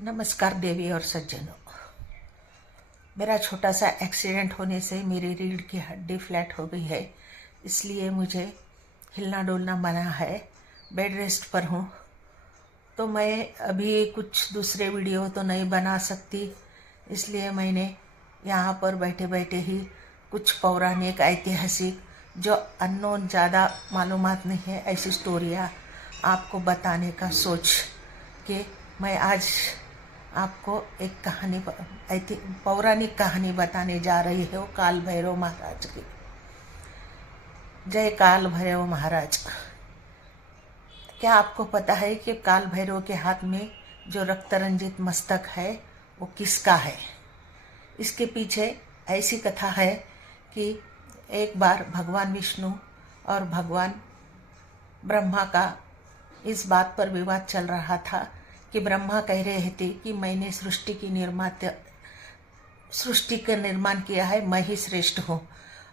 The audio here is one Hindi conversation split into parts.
नमस्कार देवी और सज्जनों। मेरा छोटा सा एक्सीडेंट होने से मेरी रीढ़ की हड्डी फ्लैट हो गई है, इसलिए मुझे हिलना डुलना मना है। बेड रेस्ट पर हूँ, तो मैं अभी कुछ दूसरे वीडियो तो नहीं बना सकती, इसलिए मैंने यहाँ पर बैठे बैठे ही कुछ पौराणिक ऐतिहासिक जो अननोन ज़्यादा मालूमात नहीं है ऐसी स्टोरियाँ आपको बताने का सोच के मैं आज आपको एक कहानी पौराणिक कहानी बताने जा रही हूँ काल भैरव महाराज की। जय काल भैरव महाराज। क्या आपको पता है कि काल भैरव के हाथ में जो रक्त रंजित मस्तक है वो किसका है? इसके पीछे ऐसी कथा है कि एक बार भगवान विष्णु और भगवान ब्रह्मा का इस बात पर विवाद चल रहा था कि ब्रह्मा कह रहे थे कि मैंने सृष्टि का निर्माण किया है, मैं ही श्रेष्ठ हूँ,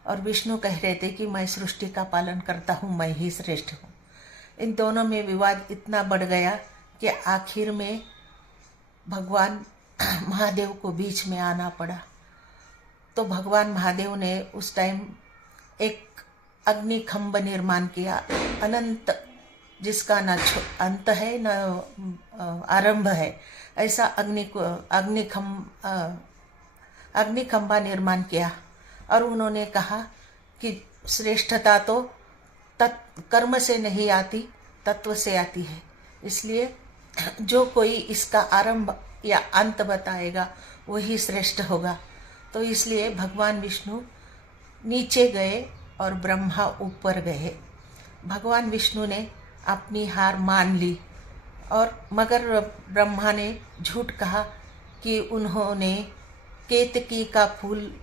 और विष्णु कह रहे थे कि मैं सृष्टि का पालन करता हूँ, मैं ही श्रेष्ठ हूँ। इन दोनों में विवाद इतना बढ़ गया कि आखिर में भगवान महादेव को बीच में आना पड़ा। तो भगवान महादेव ने उस टाइम एक अग्निखंभ निर्माण किया, अनंत, जिसका न अंत है न आरंभ है, ऐसा अग्निखंभा निर्माण किया। और उन्होंने कहा कि श्रेष्ठता तो कर्म से नहीं आती, तत्व से आती है, इसलिए जो कोई इसका आरंभ या अंत बताएगा वही श्रेष्ठ होगा। तो इसलिए भगवान विष्णु नीचे गए और ब्रह्मा ऊपर गए। भगवान विष्णु ने अपनी हार मान ली, और मगर ब्रह्मा ने झूठ कहा कि उन्होंने केतकी का फूल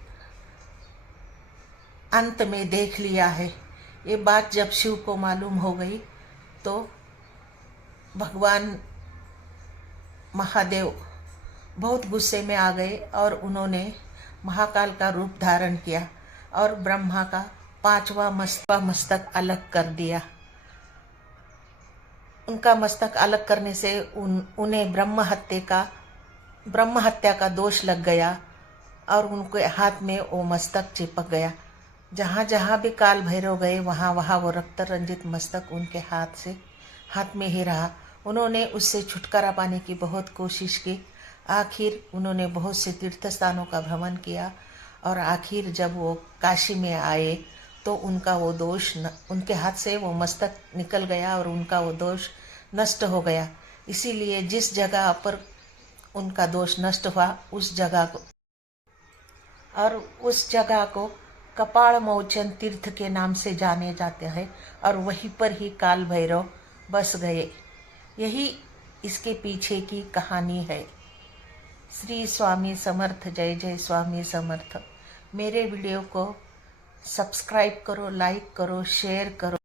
अंत में देख लिया है। ये बात जब शिव को मालूम हो गई तो भगवान महादेव बहुत गुस्से में आ गए और उन्होंने महाकाल का रूप धारण किया और ब्रह्मा का 5वां मस्तक अलग कर दिया। उनका मस्तक अलग करने से उन्हें ब्रह्म हत्या का दोष लग गया और उनके हाथ में वो मस्तक चिपक गया। जहाँ जहाँ भी काल भैरव गए वहाँ वहाँ वो रक्त रंजित मस्तक उनके हाथ में ही रहा। उन्होंने उससे छुटकारा पाने की बहुत कोशिश की। आखिर उन्होंने बहुत से तीर्थ स्थानों का भ्रमण किया और आखिर जब वो काशी में आए तो उनका वो दोष उनके हाथ से वो मस्तक निकल गया और उनका वो दोष नष्ट हो गया। इसीलिए जिस जगह पर उनका दोष नष्ट हुआ उस जगह को कपाल मोचन तीर्थ के नाम से जाने जाते हैं और वहीं पर ही काल भैरव बस गए। यही इसके पीछे की कहानी है। श्री स्वामी समर्थ। जय जय स्वामी समर्थ। मेरे वीडियो को सब्सक्राइब करो, लाइक करो, शेयर करो।